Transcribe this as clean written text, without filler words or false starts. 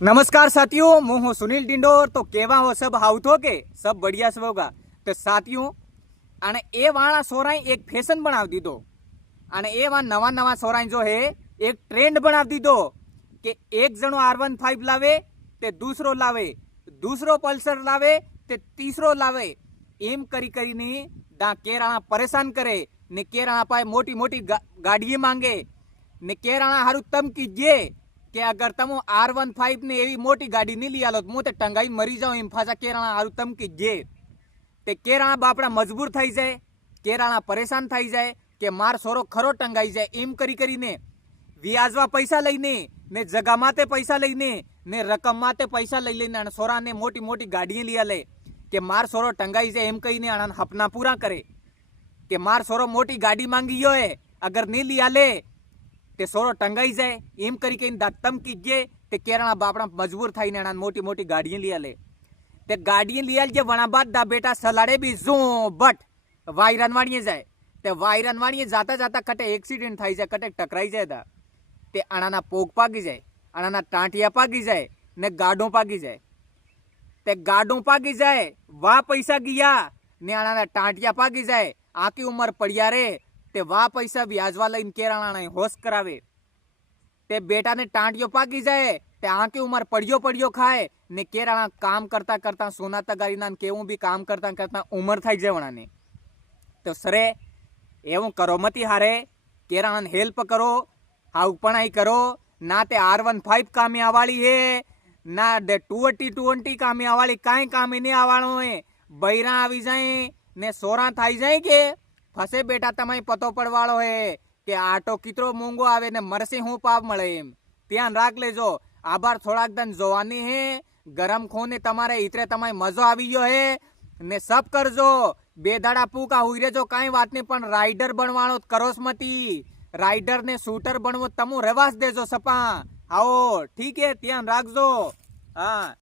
नमस्कार साथियों, मैं हूं सुनील डिंडोर। तो केवा हो सब हाउथ हो के सब बढ़िया सब होगा। तो साथियों અને એ વાળા સોરાઈ એક ફેશન બનાવી દીધો અને એવા નવા નવા સોરાઈ જો હે એક ટ્રેન્ડ બનાવી દીધો કે એક જણો R15 લાવે તે દૂસરો લાવે, દૂસરો પલ્સર લાવે તે तीसरो લાવે, એમ કરી કરીને દા કેરાણા પરેશાન કરે ને કેરાણા પાસે મોટી મોટી ગાડીએ માંગે ને કેરાણા હારું તમ કીજે કે અગર તમે R15 ને એવી મોટી ગાડી નહીં લઈ આલો તો હું તે ટંગાઈ મરી જાઉં એમ પાછા કેરાણા હારું તમ કીજે તે કેરાણા બાપડા મજબૂર થઈ જાય, કેરાણા પરેશાન થઈ જાય કે માર સોરો ખરો ટંગાઈ જાય એમ કરી કરીને વ્યાજવા પૈસા લઈને ને જગા માતે પૈસા લઈને ને રકમ માતે પૈસા લઈ લઈને અને સોરાને મોટી મોટી ગાડીએ લઈ આલે કે માર સોરો ટંગાઈ જાય એમ કહીને આના હપના પૂરા કરે કે માર સોરો મોટી ગાડી માંગી ગયો હે, અગર નહીં લઈ આલે તે સોરો ટંગાઈ જાય એમ કરી કહીને દાતમ કીજે તે કેરાણા બાપડા મજબૂર થઈને આના મોટી મોટી ગાડીએ લઈ આલે તે ગાડીએ લઈ આલ જે વણા બાદ દા બેટા સલાડે બી ઝો બટ વાયરન વાણીએ જાય તે વાયરન વાણીએ જાતા જાતા કટે એક્સિડન્ટ થઈ જાય, કટે ટકરાઈ જાય દા તે આણાના પોગ પાગી જાય, આણાના ટાંટિયા પાગી જાય ને ગાડો પાગી જાય તે ગાડો પાગી જાય વા પૈસા ગયા ને આણાના ટાંટિયા પાગી જાય, આખી ઉંમર પડ્યા રે તે વા પૈસા વ્યાજવા લઈને કેરાણા હોશ કરાવે તે બેટાને ટાંટિયો પાગી જાય તે આખી ઉંમર પડ્યો ખાય ને કેરાણા કામ કરતા કરતા સોના તગારીના કેવું બી કામ કરતા કરતા ઉંમર થઈ જવાના તો સરે એવું કરો મતી હારે કેરાણાને હેલ્પ કરો, હાવ પણાઈ કરો ના તે R15 કામે આવાળી હે ના 2020 કામે આવાળી, કાંઈ કામે નહીં આવવાનો હે. બૈરા આવી જાય ને સોરા થઈ જાય કે ફસે બેટા તમારી પતો પડવાળો હે કે આટો કિતરો મોંઘો આવે ને મરસી હું પાપ મળે એમ ધ્યાન રાખ લેજો. આભાર થોડાક દન જોવાની હે ગરમ ખોને તમારે ઇતરે તમારે મજો આવી ગયો હે ને સબ કરજો. બે દાડા પૂકા હુઈ રેજો કાંઈ વાત નહીં, પણ રાઇડર બનવાનો કરોસ મતી, રાઇડર ને શૂટર બનવો તમુ રેવાસ દેજો સપા. આવો ઠીક હે, ધ્યાન રાખજો. હા.